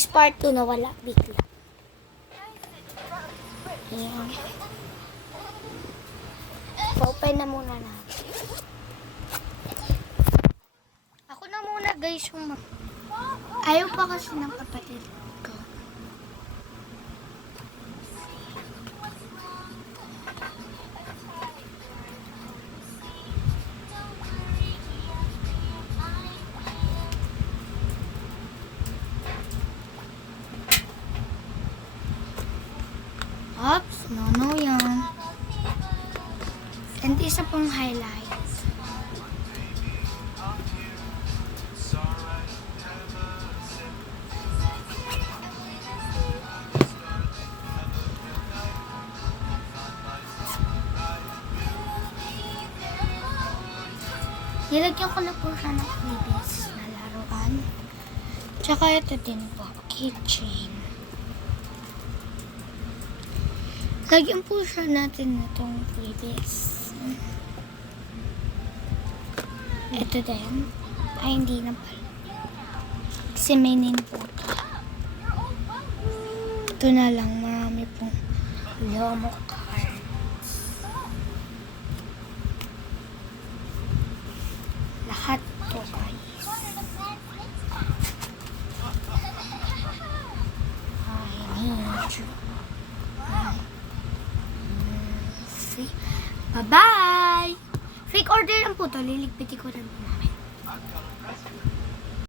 guys, part 2 na wala bigla. Ayan. Open na muna natin. Ako na muna guys yung ayaw pa kasi ng kapatid ko. Oops, no yan. And isa pong highlight. Nilagyan ko na po siya ng previous na laruan. Tsaka ito din po, keychain. Lagyan po siya natin itong previous. Ito din. Ay, hindi na pala. Kasi may name po ito. Ito na lang, marami pong lomo cards. Lahat to guys. I need you. Bye-bye! Fake order lang po to. Liligpitin ko na muna.